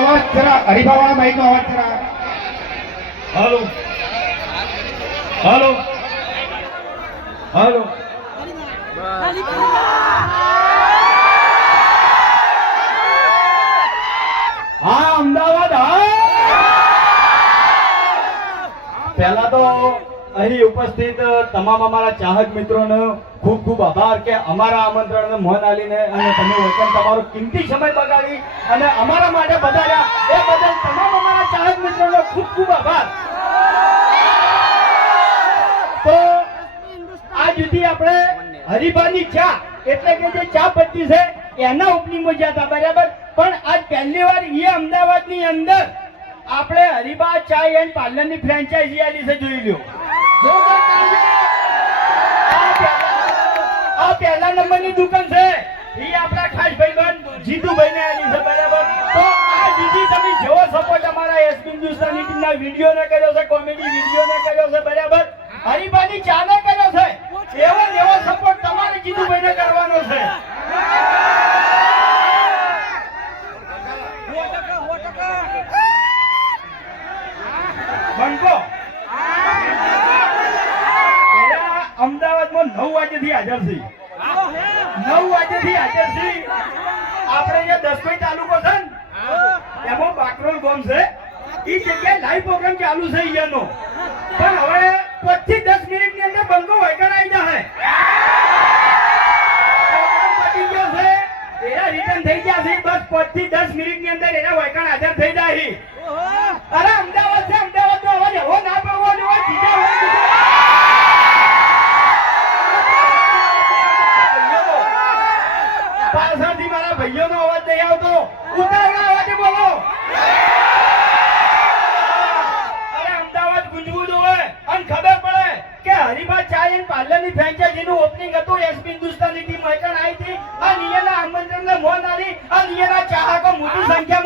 અવાજ જરા હરીફાવાળા માઈકનો અવાજ જરા. હાલો હાલો હાલો હા અમદાવાદ હા પહેલા તો અહીં ઉપસ્થિત તમામ અમારા ચાહક મિત્રોનો ખૂબ ખૂબ આભાર કે અમારા આમંત્રણને મોન આલીને અને તમે વચન તમારો કિંમતી સમય બગાડી અને અમારા માટે બધાયા એ બદલ તમામ અમારા ચાહક મિત્રોનો ખૂબ ખૂબ આભાર. તો આ જુદી આપણે હરીફાની ચા એટલે કે જે ચા પત્તી છે એના ઓપનિંગમાં ગયા હતા બરાબર, પણ આજ પહેલી વાર એ અમદાવાદની અંદર આપણે હરીફા ચા એન્ડ પાર્લરની ફ્રેન્ચાઇઝી આલી છે, જોઈ લ્યો. આ પહેલા નંબરની દુકાન છે એ આપણા ખાસ ભાઈબંધ જીતુભાઈ ને આલી છે બરાબર. તો આ જીજી તમે જેવો સપોર્ટ અમારા એસપી હિન્દુસ્તાની ટીમના વિડીયો ને કર્યો છે, કોમેડી વિડીયો ને કર્યો છે બરાબર, હરીફાની ચા ને કર્યો છે, એવો સપોર્ટ તમારે જીતુભાઈ ને કરવાનો છે. બંકો અમદાવાદમાં 9 વાગ્યાથી હાજર છે, 9 વાગ્યાથી હાજર છે. આપણે જે 10 તાલુકો છે ને એમાં બાકરોલ ગામ છે, એ જગ્યાએ લાઈવ પ્રોગ્રામ ચાલુ છે અહીંયાનો, પણ હવે 5 થી 10 મિનિટની અંદર બંકો વૈકણ આવી જાય. પ્રોગ્રામ પતી ગયો છે, એના રિટર્ન થઈ ગયા છે, બસ 5 થી 10 મિનિટની અંદર એના વૈકણ હાજર થઈ જાય. અરે અમદાવાદ છે, અમદાવાદનો અવાજ એવો ના પડવો જોઈએ, બીજા હોય પાછળથી મારા ભાઈઓનો અવાજ નહીં આવતો, ઉતાવળા અવાજે બોલો. અરે અમદાવાદ ગુંજવું જોઈએ અને ખબર પડે કે હરીફા ચા એન્ડ પાર્લરની ફ્રેન્ચાઇઝીનું ઓપનિંગ હતું, એસપી હિન્દુસ્તાની ટીમ વૈકણ આવી હતી, આ નિયના આમંત્રણને મોન આલી, આ નિયના ચાહકો મોટી સંખ્યા